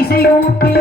இசை ஊட்டி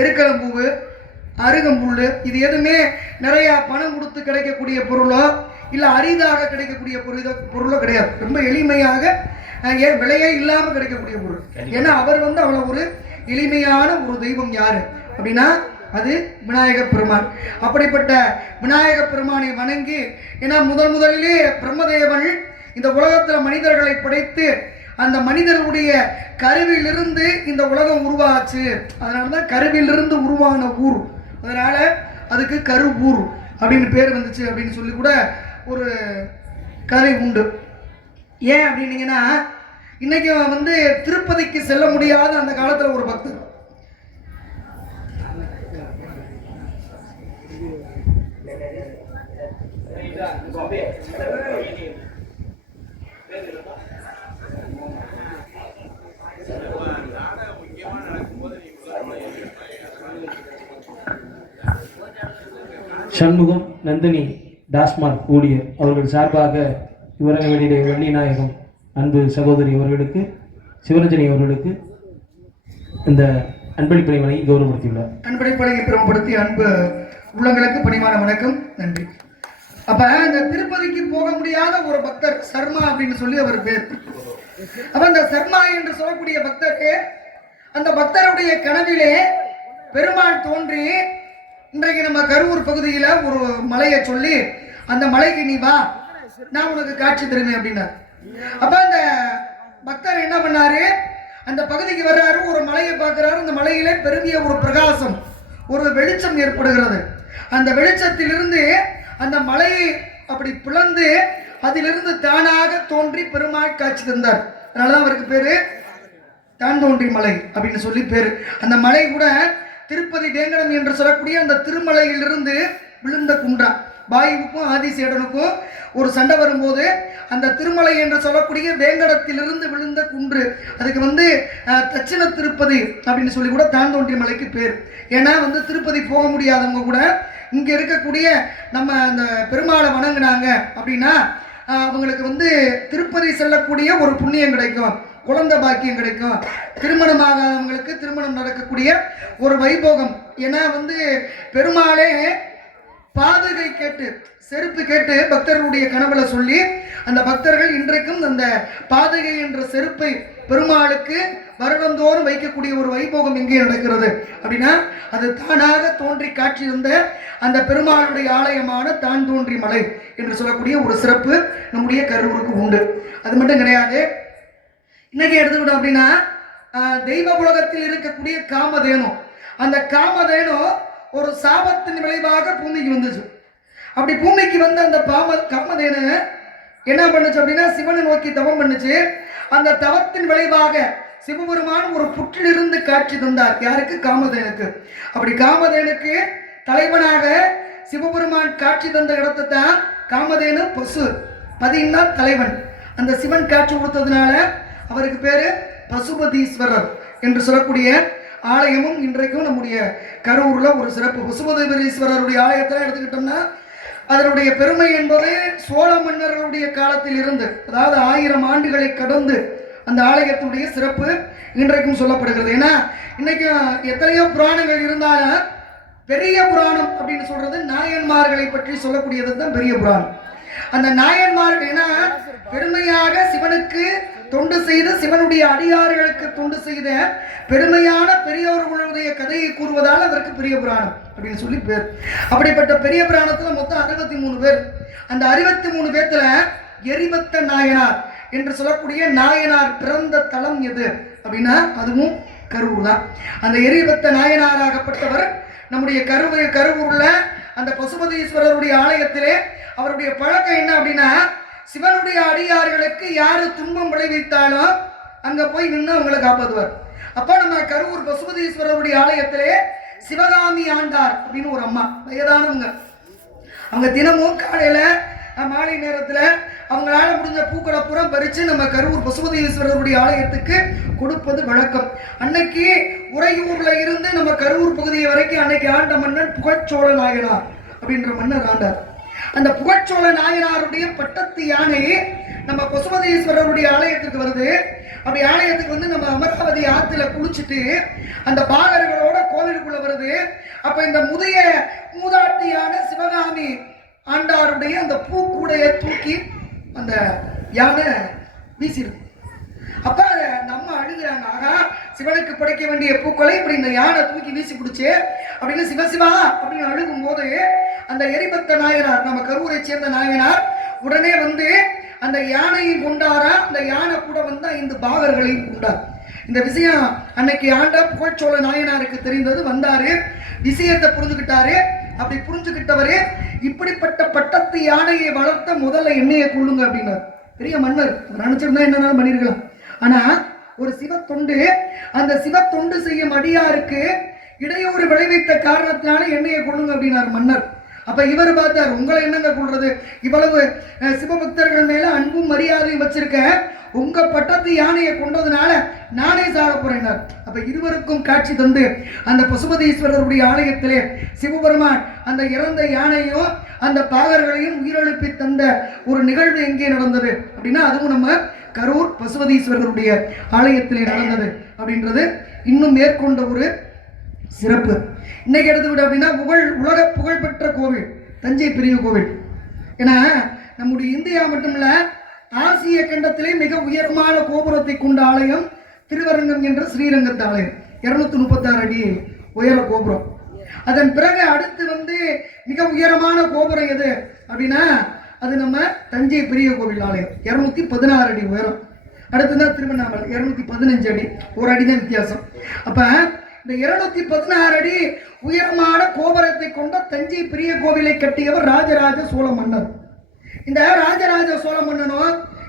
எருக்களம்பூவு, அருகம்புல், இது எதுவுமே நிறைய பணம் கொடுத்து கிடைக்கக்கூடிய பொருளோ இல்லை அரிதாக கிடைக்கக்கூடிய பொருளோ கிடையாது. ரொம்ப எளிமையாக விலையே இல்லாமல் கிடைக்கக்கூடிய பொருள். ஏன்னா அவர் அவ்வளோ ஒரு எளிமையான ஒரு தெய்வம். யாரு அப்படின்னா அது விநாயக பெருமான். அப்படிப்பட்ட விநாயக பெருமானை வணங்கி, ஏன்னா முதலிலே பிரம்மதேவன் இந்த உலகத்தில் மனிதர்களை படைத்து அந்த மனிதர்களுடைய கருவிலிருந்து இந்த உலகம் உருவாச்சு. அதனால தான் கருவிலிருந்து உருவான ஊர், அதனால அதுக்கு கருவூர் அப்படின்னு பேர் வந்துச்சு அப்படின்னு சொல்லி கூட ஒரு கதை உண்டு. ஏன் அப்படின்னீங்கன்னா, இன்னைக்கு திருப்பதிக்கு செல்ல முடியாத அந்த காலத்தில் ஒரு பக்தர் சண்முகம் நந்தினி டாஸ்மார்க் ஊழியர் அவர்கள் சார்பாக இவரங்களிடையே வெள்ளி நாயகம் அன்பு சகோதரி அவர்களுக்கு சிவரஞ்சனி அவர்களுக்கு இந்த அன்பளிப்படை வழங்கி கௌரவப்படுத்தியுள்ளார். அன்பளிப்படை பெருமைப்படுத்தி அன்பு உள்ளங்களுக்கு பணிவான வணக்கம், நன்றி. அப்ப இந்த திருப்பதிக்கு போக முடியாத ஒரு பக்தர் சர்மா அப்படின்னு சொல்லி அவர் பேர். அப்ப இந்த சர்மா என்று சொல்லக்கூடிய பக்தருக்கு அந்த பக்தருடைய கனவிலே பெருமாள் தோன்றி இன்றைக்கு நம்ம கரூர் பகுதியில ஒரு மலையை சொல்லி அந்த மலைக்கு நீ வா, நான் உனக்கு காட்சி தருவேன் அப்படின்னாரு. அப்ப அந்த பக்தர் என்ன பண்ணாரு, அந்த பகுதிக்கு வர்றாரு, ஒரு மலையை பார்க்கிறாரு. அந்த மலையிலே பெருமிய ஒரு பிரகாசம், ஒரு வெளிச்சம் ஏற்படுகிறது. அந்த வெளிச்சத்திலிருந்து அந்த மலையை அப்படி பிளந்து அதிலிருந்து தானாக தோன்றி பெருமாள் காட்சி தந்தார். அதனாலதான் அவருக்கு பேரு தான் தோன்றி மலை அப்படின்னு சொல்லி பேரு. அந்த மலை கூட திருப்பதி வேங்கடம் என்று சொல்லக்கூடிய அந்த திருமலையிலிருந்து விழுந்த குன்றா. வாயுவுக்கும் ஆதிசேடனுக்கும் ஒரு சண்டை வரும்போது அந்த திருமலை என்று சொல்லக்கூடிய வேங்கடத்திலிருந்து விழுந்த குன்று, அதுக்கு தட்சிண திருப்பதி அப்படின்னு சொல்லி கூட தான் தோன்றி மலைக்கு பேர். ஏன்னா திருப்பதி போக முடியாதவங்க கூட இங்க இருக்கக்கூடிய நம்ம அந்த பெருமாளை வணங்கினாங்க அப்படின்னா அவங்களுக்கு திருப்பதி செல்லக்கூடிய ஒரு புண்ணியம் கிடைக்கும், குழந்தை பாக்கியம் கிடைக்கும், திருமணமாகாதவங்களுக்கு திருமணம் நடக்கக்கூடிய ஒரு வைபோகம். ஏன்னா பெருமாளே பாதுகை கேட்டு செருப்பு கேட்டு பக்தர்களுடைய கனவுல சொல்லி அந்த பக்தர்கள் இன்றைக்கும் அந்த பாதுகை என்ற செருப்பை பெருமாளுக்கு வருடந்தோறும் வைக்கக்கூடிய ஒரு வைபோகம் எங்கே நடக்கிறது அப்படின்னா அது தானாக தோன்றி காட்சி தந்த அந்த பெருமாளுடைய ஆலயமான தான் தோன்றி மலை என்று சொல்லக்கூடிய ஒரு சிறப்பு நம்முடைய கரூருக்கு உண்டு. அது மட்டும் கிடையாது, இன்னைக்கு எடுத்துக்கிட்டோம் அப்படின்னா தெய்வ உலகத்தில் இருக்கக்கூடிய காமதேனு, அந்த காமதேனு ஒரு சாபத்தின் விளைவாக பூமிக்கு வந்துச்சு. அப்படி பூமிக்கு வந்த அந்த காமதேனு என்ன பண்ணுச்சு அப்படின்னா சிவனை நோக்கி தவம் பண்ணுச்சு. அந்த தவத்தின் விளைவாக சிவபெருமான் ஒரு புற்றிலிருந்து காட்சி தந்தார். யாருக்கு? காமதேனுக்கு. அப்படி காமதேனுக்கு தலைவனாக சிவபெருமான் காட்சி தந்த இடத்தை தான் காமதேனு பசு பதினா தலைவன். அந்த சிவன் காட்சி கொடுத்ததுனால அவருக்கு பேரு பசுபதீஸ்வரர் என்று சொல்லக்கூடிய ஆலயமும் இன்றைக்கும் நம்முடைய கரூர்ல ஒரு சிறப்பு. பசுபதீஸ்வரருடைய ஆலயத்தில் எடுத்துக்கிட்டோம்னா அதனுடைய பெருமை என்பது சோழ மன்னர்களுடைய காலத்தில் இருந்து, அதாவது 1000 ஆண்டுகளை கடந்து அந்த ஆலயத்துடைய சிறப்பு இன்றைக்கும் சொல்லப்படுகிறது. ஏன்னா இன்னைக்கு எத்தனையோ புராணங்கள் இருந்தாலும் பெரிய புராணம் அப்படின்னு சொல்றது நாயன்மார்களை பற்றி சொல்லக்கூடியது தான் பெரிய புராணம். அந்த நாயன்மார்கள் ஏன்னா பெருமையாக சிவனுக்கு தொண்டு செய்து சிவனுடைய அடியார்களுக்கு தொண்டு செய்த பெருமையான பெரியவர்களுடைய கதையை கூறுவதால் அதற்கு பெரிய புராணம் அப்படின்னு சொல்லி பேர். அப்படிப்பட்ட பெரிய புராணத்துல மொத்தம் 63 பேர். அந்த 63 பேர்த்துல எரிபத்த நாயனார் என்று சொல்லக்கூடிய நாயனார் பிறந்த தலம் எது அப்படின்னா அதுவும் கரூர் தான். அந்த எரிபத்த நாயனாராகப்பட்டவர் நம்முடைய கரூர்ல அந்த பசுபதீஸ்வரருடைய ஆலயத்திலே அவருடைய பழக்கம் என்ன அப்படின்னா சிவனுடைய அடியார்களுக்கு யாரு துன்பம் விளைவித்தாலும் அங்க போய் நின்று அவங்களை காப்பாற்றுவார். அப்ப நம்ம கரூர் பசுபதீஸ்வரருடைய ஆலயத்திலே சிவகாமி ஆண்டார் அப்படின்னு ஒரு அம்மா வயதானவங்க. அவங்க தினமும் காலையில மாலை நேரத்துல அவங்களால முடிஞ்ச பூக்களை பூரா பறிச்சு நம்ம கரூர் பசுபதீஸ்வரருடைய ஆலயத்துக்கு கொடுப்பது வழக்கம். அன்னைக்கு உறையூர்ல இருந்து நம்ம கரூர் பகுதியை வரைக்கும் அன்னைக்கு ஆண்ட மன்னன் புகழ்ச்சோழ நாயனார் அப்படின்ற மன்னர் ஆண்டார். அந்த புகழ்ச்சோழ நாயனாருடைய பட்டத்து யானை நம்ம பசுபதீஸ்வரருடைய ஆலயத்துக்கு வருது. அப்படி ஆலயத்துக்கு நம்ம அமராவதி ஆத்துல குளிச்சுட்டு அந்த பாகர்களோட கோவிலுக்குள்ள வருது. அப்ப இந்த முதிய மூதாட்டியான சிவகாமி ஆண்டாருடைய அந்த பூக்கூடைய தூக்கி அந்த யானை வீசிருக்கு. அப்ப நம்ம அழுகிறாங்க, ஆகா சிவனுக்கு படைக்க வேண்டிய பூக்களை இப்படி இந்த யானை தூக்கி வீசி பிடிச்சு அப்படின்னு சிவசிவா அப்படின்னு அழுகும் போது அந்த எரிபத்த நாயனார் நம்ம கரூரை சேர்ந்த நாயனார் உடனே அந்த யானையை கொண்டாரா. அந்த யானை கூட 5 பாகர்களையும் கொண்டார். இந்த விஷயம் அன்னைக்கு ஆண்ட புகழ்ச்சோழ நாயனாருக்கு தெரிந்தது. வந்தாரு, விஷயத்தை புரிஞ்சுக்கிட்டாரு. அப்படி புரிஞ்சுக்கிட்டவரு இப்படிப்பட்ட பட்டத்து யானையை வளர்த்த முதல்ல என்னையை கொள்ளுங்க அப்படின்னார். பெரிய மன்னர் நினைச்சிருந்தா என்னன்னாலும் பண்ணிருக்கலாம். ஆனா ஒரு சிவத்தொண்டு அந்த சிவத்தொண்டு செய்யும் அடியாருக்கு இடையூறு விளைவித்த காரணத்தினால என்னையை கொள்ளுங்க அப்படின்னார் மன்னர். அப்ப இவர் பார்த்தார், உங்களை என்னங்க கொள்றது, இவ்வளவு சிவபக்தர்கள் மேல அன்பும் மரியாதையும் வச்சிருக்க, உங்க பட்டத்து யானையை கொண்டதுனால நானே சாக போறேன். அப்ப இருவருக்கும் காட்சி தந்து அந்த பசுபதீஸ்வரருடைய ஆலயத்திலே சிவபெருமான் அந்த இறந்த யானையும் அந்த பாகர்களையும் உயிரெழுப்பி தந்த ஒரு நிகழ்வு எங்கே நடந்தது அப்படின்னா, அதுவும் நம்ம கரூர் பசுபதீஸ்வரருடைய ஆலயத்திலே நடந்தது அப்படின்றது இன்னும் மேற்கொண்ட ஒரு சிறப்பு. இன்னைக்கு எடுத்துக்கிட்டு அப்படின்னா உலக புகழ்பெற்ற கோவில் தஞ்சை பெரிய கோவில். ஏன்னா நம்முடைய இந்தியா மட்டுமல்ல, ஆசிய கண்டத்திலே மிக உயரமான கோபுரத்தை கொண்ட ஆலயம் திருவரங்கம் என்ற ஸ்ரீரங்கத்து ஆலயம். 236 அடி உயர கோபுரம். அதன் பிறகு அடுத்து மிக உயரமான கோபுரம் எது அப்படின்னா, அது நம்ம தஞ்சை பெரிய கோவில் ஆலயம் 216 அடி உயரம். அடுத்துதான் திருவண்ணாமலை 215 அடி, ஒரு அடி தான் வித்தியாசம். அப்ப இந்த 216 அடி உயரமான கோபுரத்தை கொண்ட தஞ்சை பெரிய கோவிலை கட்டியவர் ராஜராஜ சோழ மன்னர். இந்த ராஜராஜ சோழ மன்னனோ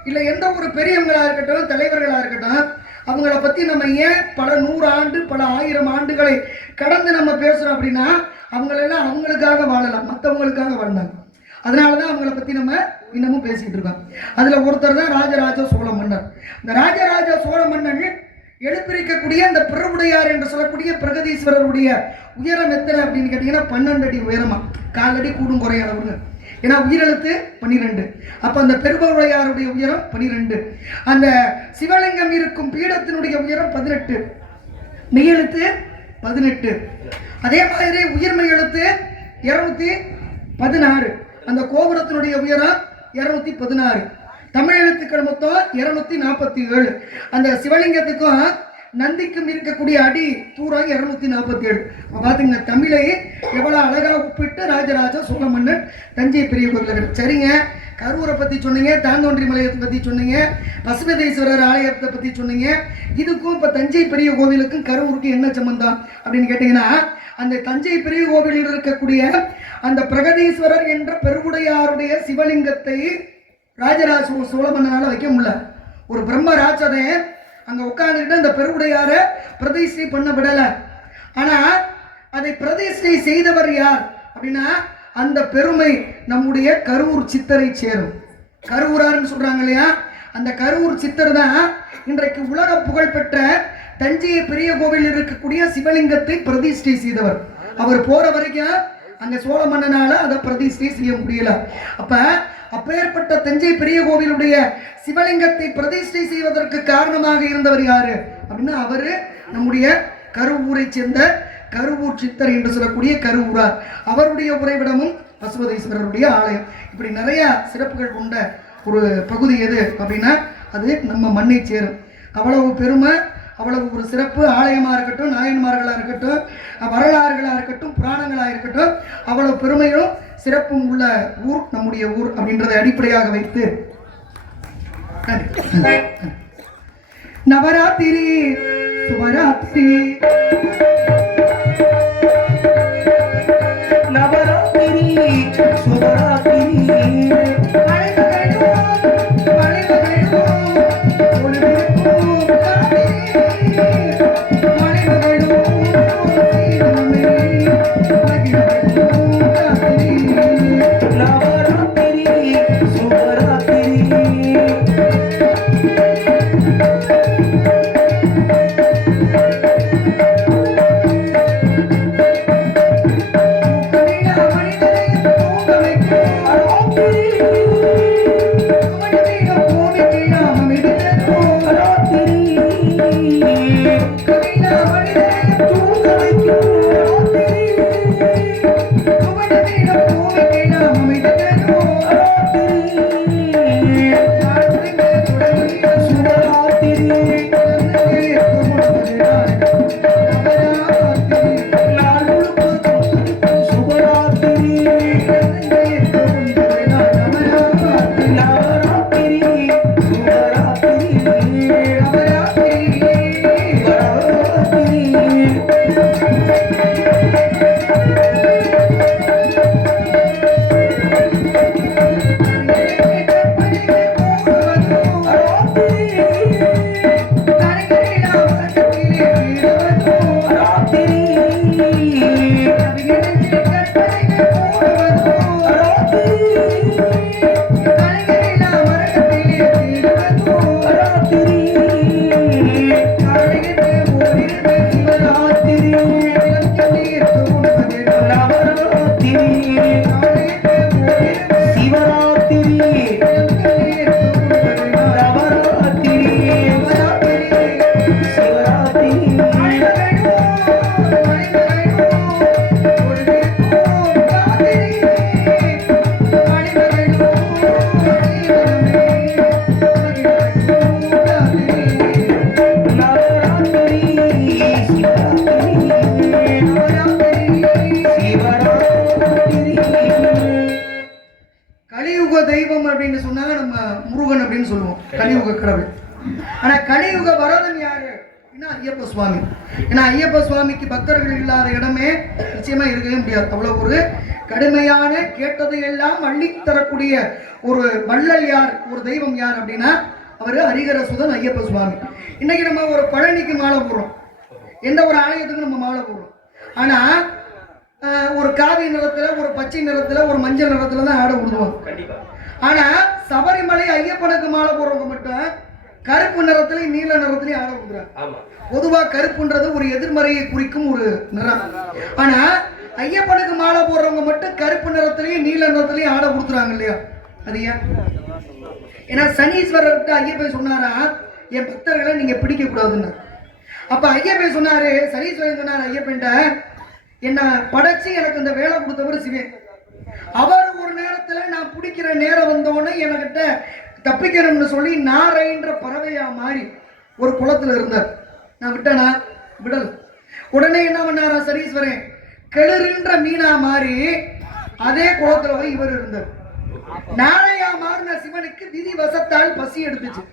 இல்லை எந்த ஒரு பெரியவங்களா இருக்கட்டும், தலைவர்களா இருக்கட்டும், அவங்கள பத்தி நம்ம ஏன் பல 100 ஆண்டு பல 1000 ஆண்டுகளை கடந்து நம்ம பேசுறோம் அப்படின்னா, அவங்களெல்லாம் அவங்களுக்காக வாழலாம், மற்றவங்களுக்காக வாழ்ந்தாங்க. அதனாலதான் அவங்கள பத்தி நம்ம இன்னமும் பேசிட்டு இருக்கோம். அதுல ஒருத்தர் தான் ராஜராஜ சோழ மன்னர். இந்த ராஜராஜ சோழ மன்னன் எழுப்பியிருக்கக்கூடிய அந்த பிரபுடையார் என்று சொல்லக்கூடிய பிரகதீஸ்வரருடைய உயரம் எத்தனை அப்படின்னு கேட்டீங்கன்னா 12 அடி உயரமா, 4 அடி கூடும் குறையாதவங்க. ஏன்னா உயிரெழுத்து 12. அப்ப அந்த பெருபுடையாருடைய உயரம் 12. அந்த சிவலிங்கம் இருக்கும் பீடத்தினுடைய உயரம் 18, மெய்யெழுத்து 18. அதே மாதிரி உயிர்மெய் எழுத்து 216. அந்த கோபுரத்தினுடைய உயரம் 216. தமிழ் எழுத்துக்கள் மொத்தம் 247. அந்த சிவலிங்கத்துக்கும் நந்திக்கும் இருக்கக்கூடிய அடி தூரம் 247. பாத்தீங்கன்னா தமிழை எவ்வளவு அழகா ஒப்பிட்டு ராஜராஜ சோழ மன்னன் தஞ்சை பெரிய கோவில். சரிங்க, கரூரை பத்தி சொன்னீங்க, தாந்தோன்றி மலையத்தை பத்தி சொன்னீங்க, பசுபதீஸ்வரர் ஆலயத்தை பத்தி சொன்னீங்க. இதுக்கும் இப்ப தஞ்சை பெரிய கோவிலுக்கும் கரூருக்கும் என்ன சம்பந்தம் அப்படின்னு கேட்டீங்கன்னா, அந்த தஞ்சை பெரிய கோவிலில் இருக்கக்கூடிய அந்த பிரகதீஸ்வரர் என்ற பெருவுடையாருடைய சிவலிங்கத்தை ராஜராஜ சோழ மன்னனால வைக்க முடியல. ஒரு பிரம்ம ராட்சதே அங்க உட்கார்ந்துக்கிட்டு அந்த பெருவுடையார பிரதிஷ்டை பண்ண விடல. ஆனா அதை பிரதிஷ்டை செய்தவர் யார் அப்படின்னா, அந்த பெருமை நம்முடைய கரூர் சித்தரை சேரும். கரூரார்னு சொல்றாங்க இல்லையா, அந்த கரூர் சித்தர் தான் இன்றைக்கு உலக புகழ்பெற்ற தஞ்சை பெரிய கோவில் இருக்கக்கூடிய சிவலிங்கத்தை பிரதிஷ்டை செய்தவர். அவர் போற வரைக்கும் அங்க சோழ மன்னனால அதை பிரதிஷ்டை செய்ய முடியல. அப்பேற்பட்ட தஞ்சை பெரிய கோவிலுடைய சிவலிங்கத்தை பிரதிஷ்டை செய்வதற்கு காரணமாக இருந்தவர் யாரு அப்படின்னா, அவரு நம்முடைய கருவூரை சேர்ந்த கருவூர் சித்தர் என்று சொல்லக்கூடிய கருவூரார். அவருடைய உறைவிடமும் பசுபதீஸ்வரருடைய ஆலயம். இப்படி நிறைய சிறப்புகள் கொண்ட ஒரு பகுதி எது அப்படின்னா, அது நம்ம மண்ணை சேரும். அவ்வளவு பெருமை, அவ்வளவு ஒரு சிறப்பு. ஆலயமா இருக்கட்டும், நாயன்மார்களா இருக்கட்டும், வரலாறுகளா இருக்கட்டும், புராணங்களா இருக்கட்டும், அவ்வளவு பெருமையும் சிறப்பும் உள்ள ஊர் நம்முடைய ஊர் அப்படின்றதை அடிப்படையாக வைத்து நவராத்திரி சுவராத்திரி நவராத்திரி சுவராத்திரி கலியுக தெய்வம் அப்படின்னு சொன்னா நம்ம முருகன் அப்படின்னு சொல்லுவோம், கலியுக கடவுள். ஆனா கலியுக வரதன் யாரு? ஐயப்ப சுவாமி. ஏன்னா ஐயப்ப சுவாமிக்கு பக்தர்கள் இல்லாத இடமே நிச்சயமா இருக்கவே முடியாது. அவ்வளவு ஒரு கடுமையான, கேட்டதை எல்லாம் அள்ளி தரக்கூடிய ஒரு வள்ளல் யார், ஒரு தெய்வம் யார் அப்படின்னா அவரு ஹரிஹர சுதன் ஐயப்ப சுவாமி. இன்னைக்கு நம்ம ஒரு பழனிக்கு மாலை போடுறோம், எந்த ஒரு ஆலயத்துக்கும் நம்ம மாலை போடுறோம். ஆனா ஒரு காவி நிறத்துல, ஒரு பச்சை நிறத்துல, ஒரு மஞ்சள் நிறத்துல தான் ஆடை விடுவோம். ஆனா சபரிமலை ஐயப்பனுக்கு மாலை போடுறவங்க மட்டும் கருப்பு நிறத்திலையும் நீல நிறத்திலையும் ஆட விடுறாங்க. பொதுவா கருப்புன்றது ஒரு எதிர்மறையை குறிக்கும் ஒரு நிறம். ஆனா ஐயப்பனுக்கு மாலை போடுறவங்க மட்டும் கருப்பு நிறத்திலையும் நீல நிறத்திலையும் ஆட கொடுத்துறாங்க இல்லையா? அது ஏன்? ஏன்னா சனீஸ்வரர்கிட்ட ஐயப்பன் சொன்னாரா, என் பக்தர்களை நீங்க பிடிக்க கூடாதுன்னு. அப்ப ஐயப்பன் சொன்னாரு, சனீஸ்வரன் சொன்னாரு ஐயப்பன்ட்ட, என்ன படைச்சு எனக்கு இந்த வேலை கொடுத்தவர் சிவன். அவர் ஒரு நேரத்துல நான் பிடிக்கிற நேரம் வந்தோடனே என்கிட்ட தப்பிக்கணும்னு சொல்லி நாரைன்ற பறவையா மாறி ஒரு குளத்துல இருந்தார். நான் விட்டனா? விடல். உடனே என்ன பண்ணாரா சனீஸ்வரன், கெளுருன்ற மீனா மாறி அதே குளத்துல போய் இவர் இருந்தார். நாரையா மாறின சிவனுக்கு விதி வசத்தால் பசி எடுத்துச்சு.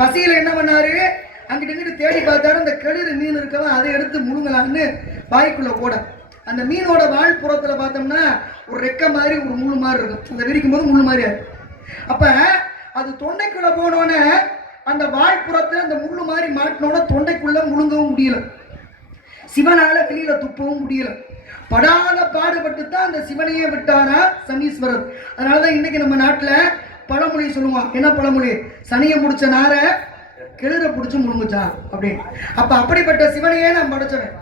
பசியில என்ன பண்ணாரு, அங்கிட்டு இங்கிட்டு தேடி பார்த்தாரு, அந்த கெளுரு மீன் இருக்கவன் அதை எடுத்து முழுங்கலான்னு வாய்க்குள்ள போட, அந்த மீனோட வாழ்புறத்துல பார்த்தோம்னா ஒரு ரெக்க மாதிரி ஒரு முள்ளு மாதிரி இருக்கும், அந்த விரிக்கும் போது முள்ளு மாதிரி ஆகும். அப்ப அது தொண்டைக்குள்ள போனோடனே அந்த வாழ்புறத்துல அந்த முள்ளு மாதிரி மாட்டினோட தொண்டைக்குள்ள முழுங்கவும் முடியல, சிவனால வெளியில துப்பவும் முடியல. படாத பாடுபட்டு தான் அந்த சிவனையே விட்டாரா சனீஸ்வரர். அதனாலதான் இன்னைக்கு நம்ம நாட்டுல பழமொழி சொல்லுவான். என்ன பழமொழி? சனியை முடிச்ச நார கிளற பிடிச்சு முழுங்குச்சான் அப்படின்னு. அப்ப அப்படிப்பட்ட சிவனையே நான் படைச்சவன்.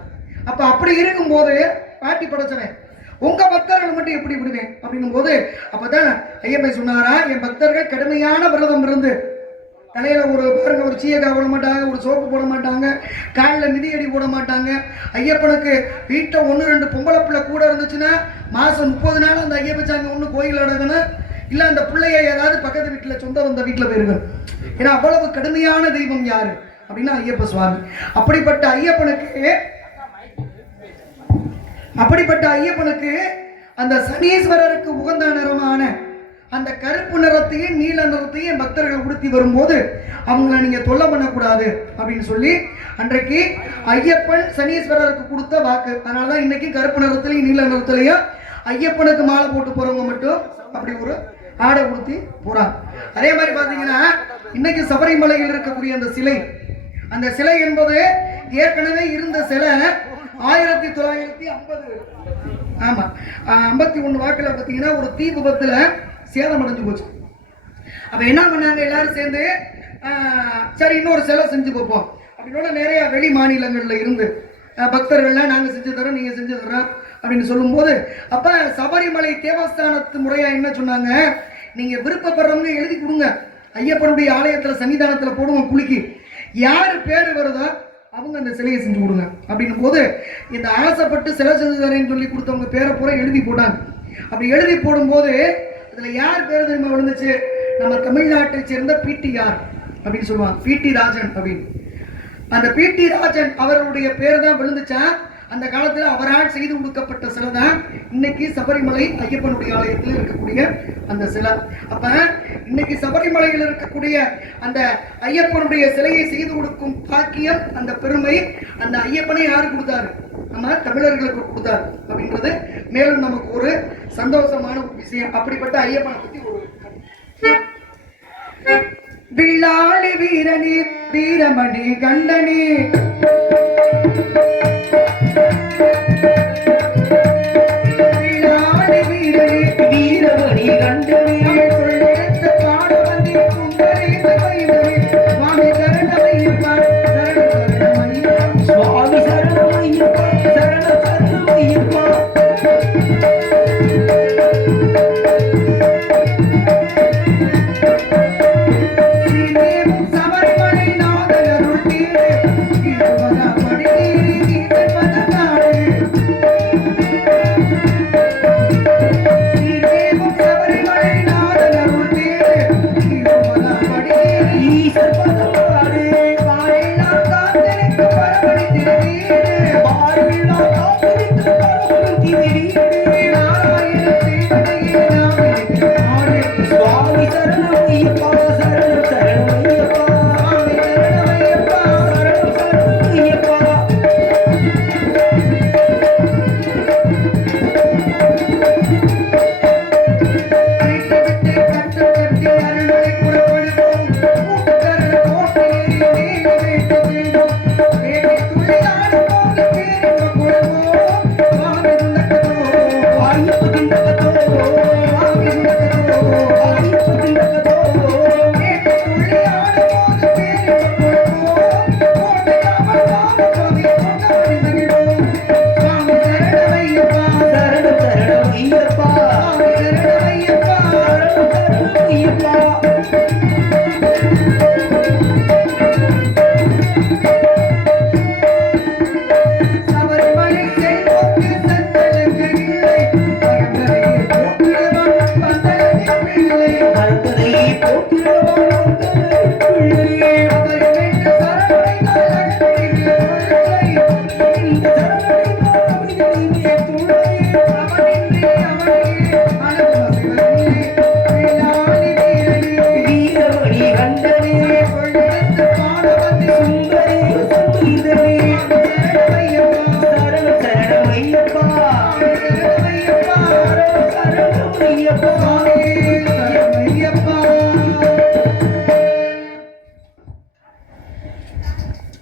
அப்ப அப்படி இருக்கும் போது பாட்டி படைச்சவன், உங்க பக்தர்கள் மட்டும் எப்படி விடுவேன் அப்படிங்கும் போது அப்பதான் ஐயப்பன் சொன்னாரா, என் பக்தர்கள் கடுமையான விரதம் இருந்து தலையில ஒரு பாருங்க, ஒரு சீயக்கா போட மாட்டாங்க, ஒரு சோப்பு போட மாட்டாங்க, காலில் மிதியடி போட மாட்டாங்க. ஐயப்பனுக்கு வீட்டை 1-2 பொம்பளை பிள்ளை கூட இருந்துச்சுன்னா மாசம் 30 நாள் அந்த ஐயப்ப சாமி ஒன்று கோயில் அடங்கணும், இல்லை அந்த பிள்ளைய ஏதாவது பக்கத்து வீட்டில் சொந்த வந்த வீட்டில் போயிருக்கணும். ஏன்னா அவ்வளவு கடுமையான தெய்வம் யாரு அப்படின்னா ஐயப்ப சுவாமி. அப்படிப்பட்ட ஐயப்பனுக்கு அந்த சனீஸ்வரருக்கு உகந்த நிறமான அந்த கருப்பு நிறத்தையும் நீல நிறத்தையும் பக்தர்கள் உடுத்தி வரும்போது அவங்கள நீங்க தொல்லை பண்ணக்கூடாது அப்படின்னு சொல்லி அன்றைக்கு ஐயப்பன் சனீஸ்வரருக்கு கொடுத்த வாக்கு. அதனாலதான் இன்னைக்கு கருப்பு நிறத்திலையும் நீல நிறத்திலையும் ஐயப்பனுக்கு மாலை போட்டு போறவங்க மட்டும் அப்படி ஒரு ஆடை உடுத்தி போறாங்க. அதே மாதிரி பாத்தீங்கன்னா இன்னைக்கு சபரிமலையில் இருக்கக்கூடிய அந்த சிலை என்பது ஏற்கனவே இருந்த சிலை 1950 ஆமா 51 வாக்குல பாத்தீங்கன்னா ஒரு தீ விபத்துல சேதம் அடைஞ்சு போச்சு. அப்ப என்ன பண்ணாங்க, எல்லாரும் சேர்ந்து சரி இன்னொரு சிலை செஞ்சு பார்ப்போம் அப்படின்னோட நிறைய வெளி மாநிலங்கள்ல இருந்து பக்தர்கள்லாம் நாங்க செஞ்சு தரோம், நீங்க செஞ்சு தரோம் அப்படின்னு சொல்லும் போது அப்ப சபரிமலை தேவஸ்தானத்து முறையா என்ன சொன்னாங்க, நீங்க விருப்பப்படுறவங்க எழுதி கொடுங்க, ஐயப்பனுடைய ஆலயத்துல சன்னிதானத்துல போடுவோம் குளிக்கி, யாரு பேரு வருதோ அவங்க அந்த சிலையை செஞ்சு கொடுங்க அப்படின்னும் போது இந்த ஆசைப்பட்டு சிலை செஞ்சு தரேன்னு சொல்லி கொடுத்தவங்க பேரை பூரா எழுதி போட்டாங்க. அப்படி எழுதி போடும்போது அதுல யார் பேர் தெரியுமா விழுந்துச்சு, நம்ம தமிழ்நாட்டை சேர்ந்த பிடிஆர் அப்படின்னு சொல்லுவாங்க, பிடி ராஜன் அப்படின்னு. அந்த பிடி ராஜன் அவருடைய பேர் தான் விழுந்துச்சா. அந்த காலத்துல அவரால் செய்து கொடுக்கப்பட்ட சிலை தான் இன்னைக்கு சபரிமலை ஐயப்பனுடைய ஆலயத்தில் இருக்கக்கூடிய அந்த சிலை. அப்ப இன்னைக்கு சபரிமலையில் இருக்கக்கூடிய அந்த ஐயப்பனுடைய சிலையை செய்து கொடுக்கும் பாக்கியம், அந்த பெருமை அந்த ஐயப்பனை யாரு கொடுத்தாரு, நம்ம தமிழர்களுக்கு கொடுத்தாரு அப்படின்றது மேலும் நமக்கு ஒரு சந்தோஷமான ஒரு விஷயம். அப்படிப்பட்ட ஐயப்பனை பத்தி ஒரு விழாளி வீரனே வீரமணி கண்டனே விழாளி வீரனே வீரமணி கண்டனே சொல்லெடுத்த பாடவனே குந்தரேச கைதரே சுவாமி சரணமையப்பா சரணமையப்பா சுவாமி சரணமையப்பா சரணமையப்பா சபரிமலை நாதருள் தீரே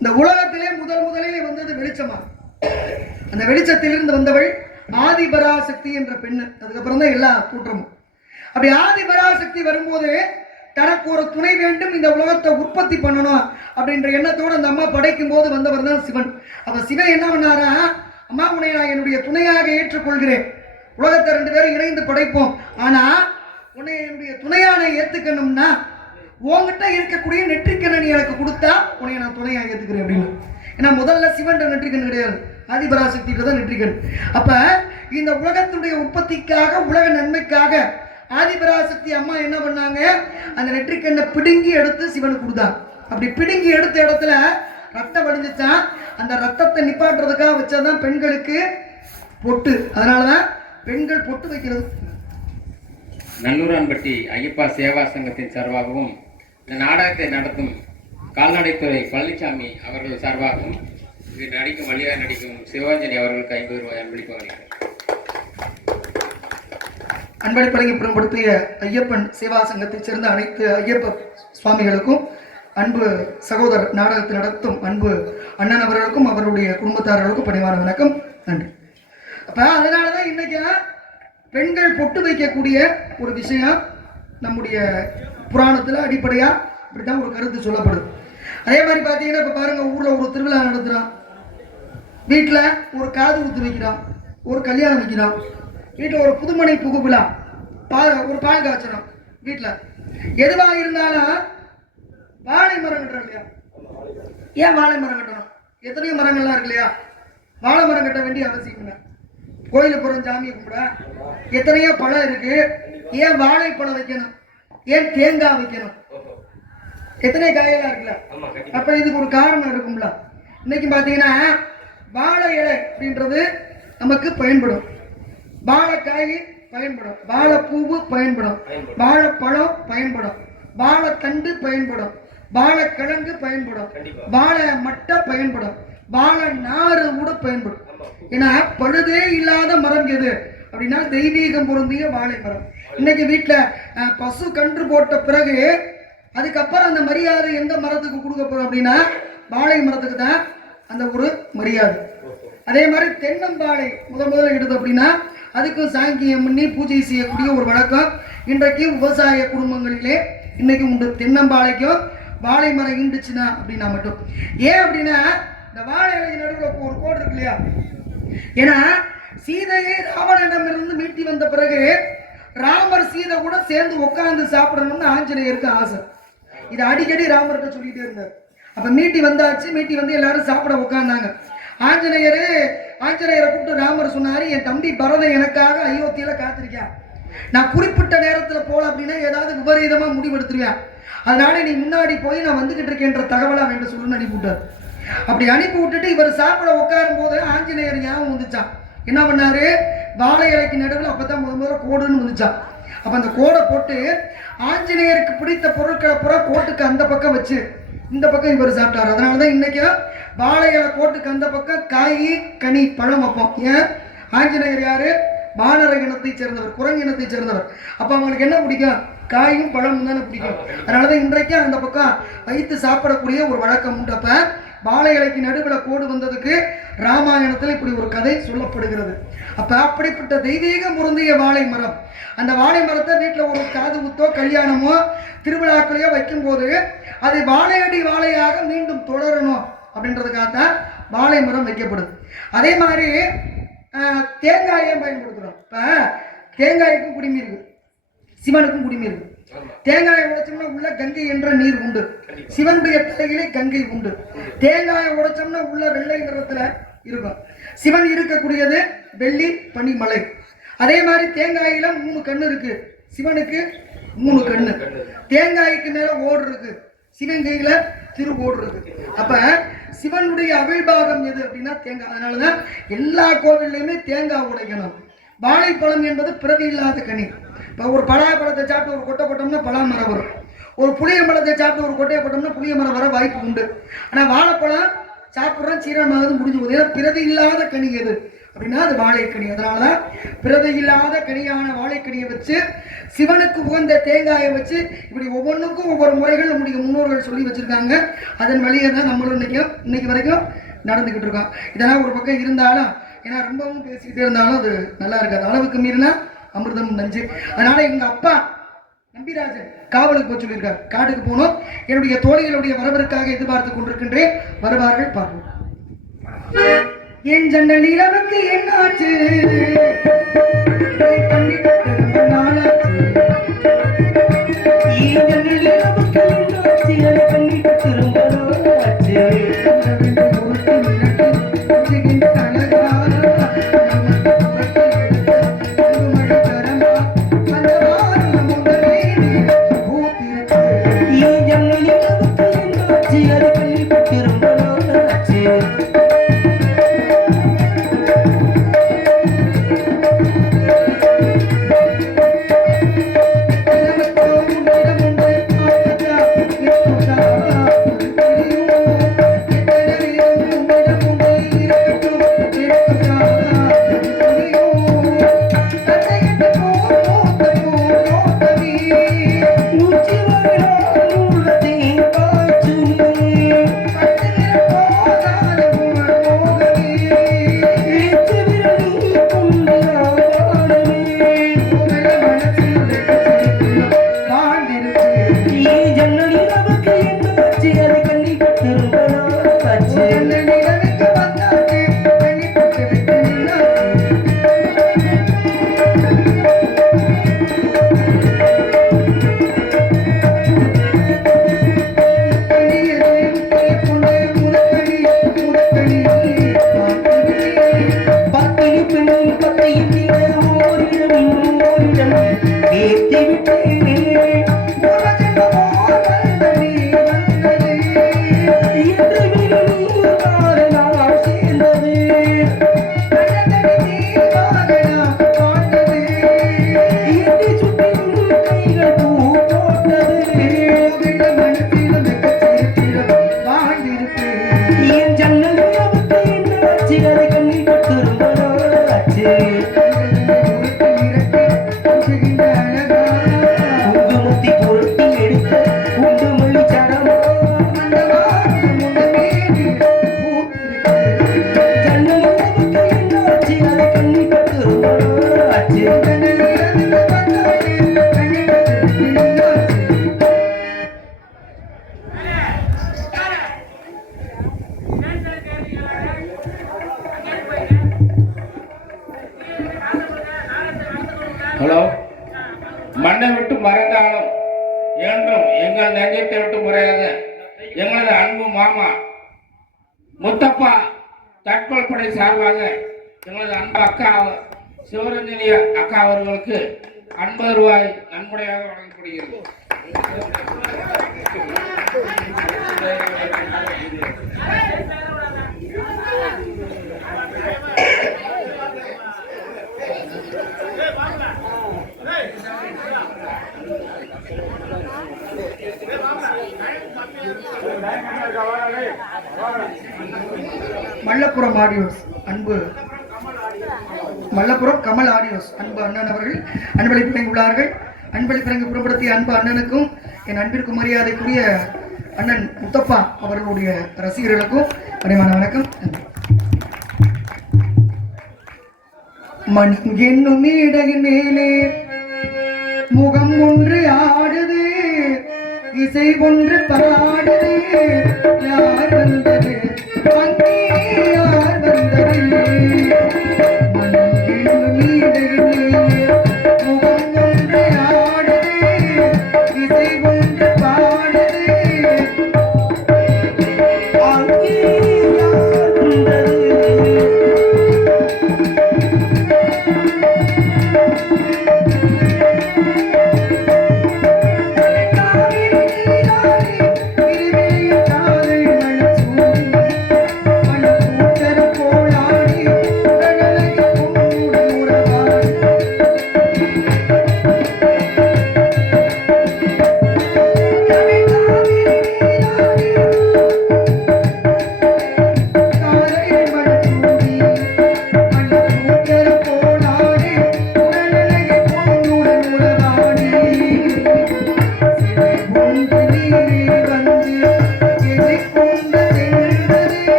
இந்த உலகத்திலே முதலிலே வந்தது வெளிச்சமா. அந்த வெளிச்சத்திலிருந்து வந்தவள் ஆதிபராசக்தி என்ற பெண்ணு. அதுக்கப்புறம் தான் எல்லா கூற்றமும். அப்படி ஆதிபராசக்தி வரும்போது தனக்கு ஒரு துணை வேண்டும், இந்த உலகத்தை உற்பத்தி பண்ணணும் அப்படின்ற எண்ணத்தோடு அந்த அம்மா படைக்கும் போது வந்தவர் தான் சிவன். அப்ப சிவன் என்ன பண்ணாரா, அம்மா உன்னை நான் என்னுடைய துணையாக ஏற்றுக்கொள்கிறேன், உலகத்தை 2 பேரும் இணைந்து படைப்போம், ஆனா உன்னை என்னுடைய துணையான ஏத்துக்கணும்னா உங்ககிட்ட இருக்கக்கூடிய நெற்றிக்கண்ணை நீ எனக்கு கொடுத்தா உன்னை நான் துணையாக ஏத்துக்கிறேன் அப்படின்னு. ஏன்னா முதல்ல சிவன் நெற்றிக்கண் கிடையாது, ஆதிபராசக்தி தான் நெற்றிக்கண். அப்ப இந்த உலகத்துடைய உற்பத்திக்காக, உலக நன்மைக்காக ஆதிபராசக்தி அம்மா என்ன பண்ணாங்க, அந்த நெற்றிக்கண்ணை பிடுங்கி எடுத்து சிவனுக்கு கொடுத்தாங்க. அப்படி பிடுங்கி எடுத்த இடத்துல ரத்தம் வடிஞ்சிச்சான். அந்த ரத்தத்தை நிப்பாட்டுறதுக்காக வச்சதான் பெண்களுக்கு பொட்டு. அதனாலதான் பெண்கள் பொட்டு வைக்கிறது. நல்லூரான்பட்டி ஐயப்பா சேவா சங்கத்தின் சார்பாகவும் இந்த நாடகத்தை நடத்தும் கால்நடைத்துறை பழனிசாமி அவர்கள் சார்பாகவும் இது நடிக்கும் வழியாக நடிக்கும் சிவாஞ்சலி அவர்களுக்கு 50 ரூபாய் அன்பளிப்பு வழங்குகிறார். அன்பளிப்பழங்கி புறப்படுத்திய ஐயப்பன் சேவா சங்கத்தைச் சேர்ந்த அனைத்து ஐயப்ப சுவாமிகளுக்கும், அன்பு சகோதரர் நாடகத்தை நடத்தும் அன்பு அண்ணன் அவர்களுக்கும் அவருடைய குடும்பத்தாரர்களுக்கும் பணிவான வணக்கம், நன்றி. அப்ப அதனாலதான் இன்னைக்கு பெண்கள் பொட்டு வைக்கக்கூடிய ஒரு விஷயம் நம்முடைய புராணத்துல அடிப்படையா இப்படித்தான் ஒரு கருத்து சொல்லப்படுது. அதே மாதிரி பாத்தீங்கன்னா இப்ப பாருங்க, ஊர்ல ஒரு திருவிழா நடத்துறான், வீட்டுல ஒரு காது குத்து வைக்கிறான், ஒரு கல்யாணம் வைக்கிறான், வீட்டுல ஒரு புதுமனை புகு விழா, ஒரு பால் காய்ச்சணும், வீட்டுல எதுவா இருந்தாலும் வாழை மரம் கட்டுறோம் இல்லையா? ஏன் வாழை மரம் கட்டணும்? எத்தனையோ மரங்கள்லாம் இருக்கு இல்லையா? வாழை மரம் கட்ட வேண்டிய அவசியம் இல்லை. கோயிலுக்கு போற சாமியை கும்பிட எத்தனையோ பழம் இருக்கு, ஏன் வாழைப்பழம் வைக்கணும்? ஏன் தேங்காய் வைக்கணும்? எத்தனை காயெல்லாம் இருக்குல்ல? அப்ப இதுக்கு ஒரு காரணம் இருக்கும்ல. இன்னைக்கு பாத்தீங்கன்னா வாழை இலை அப்படின்றது நமக்கு பயன்படும், வாழைக்காய் பயன்படும், வாழைப்பூவு பயன்படும், வாழைப்பழம் பயன்படும், வாழைத்தண்டு பயன்படும், வாழைக்கிழங்கு பயன்படும், வாழை மட்டை பயன்படும், வாழை நாறு கூட பயன்படும். ஏன்னா பழுதே இல்லாத மரம் எது அப்படின்னா தெய்வீகம் பொருந்திய வாழை மரம். இன்னைக்கு வீட்டுல பசு கன்று போட்ட பிறகு அதுக்கப்புறம் அந்த மரியாதை எந்த மரத்துக்கு கொடுக்க போறோம் அப்படின்னா வாழை மரத்துக்கு தான் அந்த ஒரு மரியாதை. அதே மாதிரி தென்னம்பாளை முதல்ல எடுத்து அப்படின்னா அதுக்கும் சாங்கியம் பண்ணி பூஜை செய்யக்கூடிய ஒரு வழக்கம் இன்றைக்கு விவசாய குடும்பங்களிலே இன்னைக்கு உண்டு. தென்னம்பாளைக்கும் வாழை மரம் ஈண்டுச்சுன்னா அப்படின்னா மட்டும். ஏன் அப்படின்னா இந்த வாழை இலைக்கு நடுவில் ஒரு கோடு இருக்கு இல்லையா? ஏன்னா சீதையை ராவணனிடமிருந்து மீட்டி வந்த பிறகு ராமர் சீதை கூட சேர்ந்து உட்கார்ந்து சாப்பிடணும்னு ஆஞ்சநேயருக்கு ஆசை. இது அடிக்கடி ராமர்கிட்ட சொல்லிட்டே இருந்தார். அப்ப மீட்டி வந்தாச்சு, மீட்டி வந்து எல்லாரும் சாப்பிட உட்கார்ந்தாங்க. ஆஞ்சநேயரை கூப்பிட்டு ராமர் சொன்னாரு, என் தம்பி பரதன் எனக்காக அயோத்தியில காத்திருக்கான், நான் குறிப்பிட்ட நேரத்துல போல அப்படின்னா ஏதாவது விபரீதமா முடிவெடுத்துருவேன், அதனால நீ முன்னாடி போய் நான் வந்துகிட்டு இருக்கேன்ற தகவலா வேண்ட சொல்லுன்னு அனுப்பிவிட்டார். அப்படி அனுப்பி விட்டுட்டு இவர் சாப்பிட உட்காரும் போது ஆஞ்சநேயர் ஞாபகம் வந்துச்சான். என்ன பண்ணாரு, வாழை இலைக்கு நடுவில் அப்பதான் முதல்ல கோடுன்னு வந்துச்சான். அப்ப அந்த கோடை போட்டு ஆஞ்சநேயருக்கு பிடித்த பொருட்களை பூரா கோட்டுக்கு அந்த பக்கம் வச்சு இந்த பக்கம் இவர் சாப்பிட்டார். அதனாலதான் இன்னைக்கு வாழை இலை கோட்டுக்கு அந்த பக்கம் காய் கனி பழம் வைப்போம். ஏன்? ஆஞ்சநேயர் யாரு? வானர இனத்தை சேர்ந்தவர், குரங்கு இனத்தை சேர்ந்தவர். அப்ப அவங்களுக்கு என்ன பிடிக்கும்? காயும் பழமும் தானே பிடிக்கும். அதனாலதான் இன்றைக்கு அந்த பக்கம் வைத்து சாப்பிடக்கூடிய ஒரு வழக்கம் உண்டு. அப்ப வாழை இலைக்கு நடுவில் கோடு வந்ததுக்கு ராமாயணத்தில் இப்படி ஒரு கதை சொல்லப்படுகிறது. அப்ப அப்படிப்பட்ட தெய்வீக முருந்திய வாழை மரம், அந்த வாழை மரத்தை வீட்டில் ஒரு காது குத்தோ கல்யாணமோ திருவிழாக்களையோ வைக்கும்போது அது வாழையடி வாழையாக மீண்டும் தொடரணும் அப்படின்றதுக்காகத்தான் வாழை மரம் வைக்கப்படுது. அதே மாதிரி தேங்காயை பயன்படுத்துகிறோம். இப்போ தேங்காய்க்கும் குடிமை இருக்கு, சிவனுக்கும் குடிமை இருக்கு. தேங்காயை உடைச்சோம்னா உள்ள கங்கை என்ற நீர் உண்டு, சிவனுடைய தலையிலே கங்கை உண்டு. தேங்காயை உடைச்சோம்னா உள்ள வெள்ளை நிறத்துல இருக்கும். சிவன் இருக்கக்கூடியது வெள்ளி பனிமலை. அதே மாதிரி தேங்காயில 3 கண்ணு இருக்கு, சிவனுக்கு 3 கண்ணு. தேங்காய்க்கு மேல ஓடு இருக்கு, சிவன் கையில திரு ஓடு இருக்கு. அப்ப சிவனுடைய அவிழ்பாகம் எது அப்படின்னா தேங்காய். அதனாலதான் எல்லா கோவில்லையுமே தேங்காய் உடைக்கணும். வாழைப்பழம் என்பது பிறவி இல்லாத கனி. இப்போ ஒரு பலாப்பழத்தை சாப்பிட்டு ஒரு கொட்டை போட்டோம்னா பலா மரம் வரும். ஒரு புளிய மரத்தை சாப்பிட்டு ஒரு கொட்டையை போட்டோம்னா புளிய மரம் வர வாய்ப்பு உண்டு. ஆனால் வாழைப்பழம் சாப்பிட்றோம் சீரமாவது முடிஞ்சு போகுது. ஏன்னா பிறவி இல்லாத கனி எது அப்படின்னா அது வாழைக்கனி. அதனால தான் பிறவி இல்லாத கனியான வாழைக்கனியை வச்சு சிவனுக்கு உகந்த தேங்காயை வச்சு இப்படி ஒவ்வொன்றுக்கும் ஒவ்வொரு முறைகள் நம்முடைய முன்னோர்கள் சொல்லி வச்சிருக்காங்க. அதன் வழியை தான் நம்மளும் இன்னைக்கு வரைக்கும் நடந்துக்கிட்டு இருக்கோம். இதெல்லாம் ஒரு பக்கம் இருந்தாலும், ஏன்னா ரொம்பவும் பேசிக்கிட்டே இருந்தாலும் அது நல்லா இருக்காது. அளவுக்கு மீறினா அமிர்தம் நஞ்சு. அதனால எங்க அப்பா நம்பிராஜன் காவலுக்கு போய் சொல்லியிருக்காரு, காட்டுக்கு போனோம், என்னுடைய தோழிகளுடைய வரவிற்காக எதிர்பார்த்து கொண்டிருக்கின்றேன், வருவார்கள் பார்ப்போம். என் ஜன்னல் இளவுக்கு என்னாச்சு, ஹலோ, மண்ணை விட்டு மறைந்தாலும் என்றும் எங்கள் நெஞ்சத்தை விட்டு முறையாத எங்களது அன்பு மாமா முத்தப்பா தற்கொலை படை சார்பாக எங்களது அன்பு அக்கா சிவரஞ்சனி அக்கா அவர்களுக்கு 50 ரூபாய் நன்கொடையாக வழங்கப்படுகிறது. மல்லப்புரம் ஆடியோஸ் அன்பு மல்லப்புரம் கமல் ஆடியோஸ் அன்பு அண்ணன் அவர்கள் அன்பளிப்பு வழங்கியுள்ளார்கள். அன்பளிப்பு வழங்கி புறப்படுத்திய அன்பு அண்ணனுக்கும் என் அன்பிற்கு மரியாதைக்குரிய அண்ணன் முத்தப்பா அவர்களுடைய ரசிகர்களுக்கும் பணிவான வணக்கம். மணி என்னும் மேடையின் மேலே முகம் ஒன்று ஆடுது, இசை ஒன்று பாடுது. யார் வந்தது அங்கே, யார் வந்தது? மணி என்னும் மேடையின் மேலே முகம் ஒன்று ஆடுது, இசை ஒன்று பாடுது. அங்கே யார் வந்தது?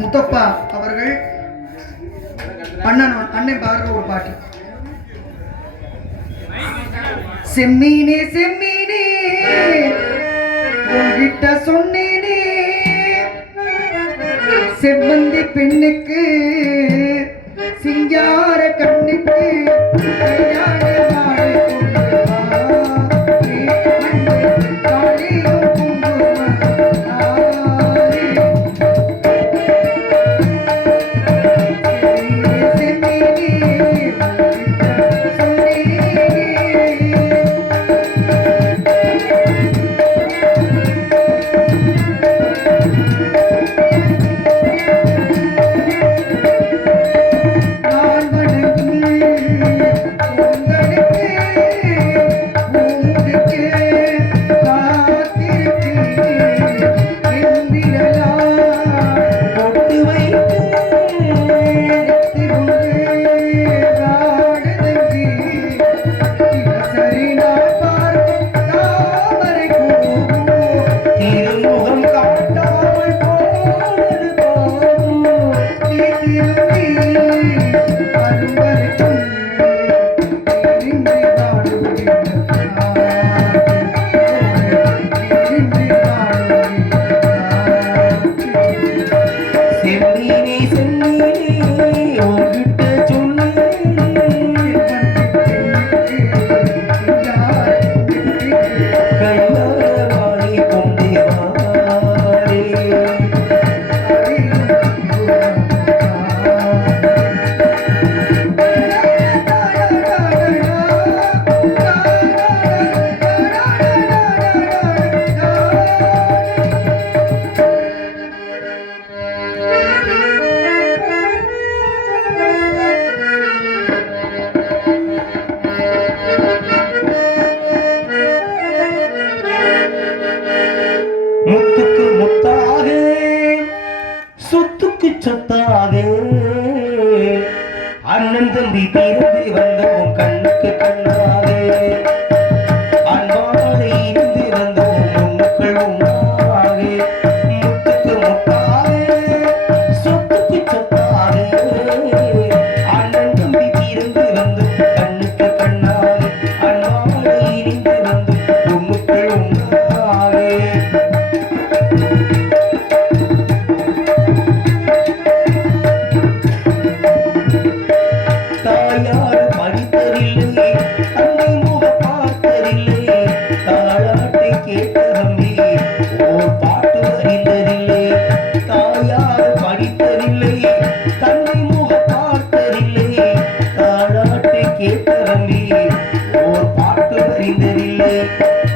முத்தப்பா அவர்கள் அண்ணன் பாடுற ஒரு பாட்டு. செம்மீனே செம்மீனே உன்கிட்ட சொன்னேனே, செவ்வந்தி பெண்ணுக்கு சிங்கார கண்ணுக்கு கல்யாண நாளை கொண்டு வா, காளியும் குங்குமம் தாரே. அண்ணன் தம்பி பிறந்து வந்தோம் கண்ணுக்கு கண்ணாக, அன்பாக இருந்து வந்தோம் உங்கள் உண்டாக. முத்துக்கு முத்தாக சொத்துக்கு சொத்தாக, அண்ணன் தம்பி பிறந்து வந்தோம் கண்ணுக்கு கண்ணாக, அன்பாக இருந்து வந்தோம் உங்கள் உண்டாக.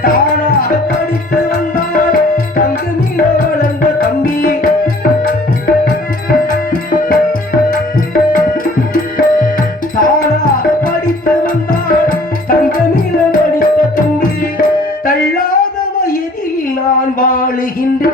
தானாக படித்து வந்தார் தங்கு மீன வளர்ந்த தம்பி. தானாக படித்து வந்தார் தங்க மீன படித்த தம்பி. தள்ளாத வயதில் நான் வாழுகின்ற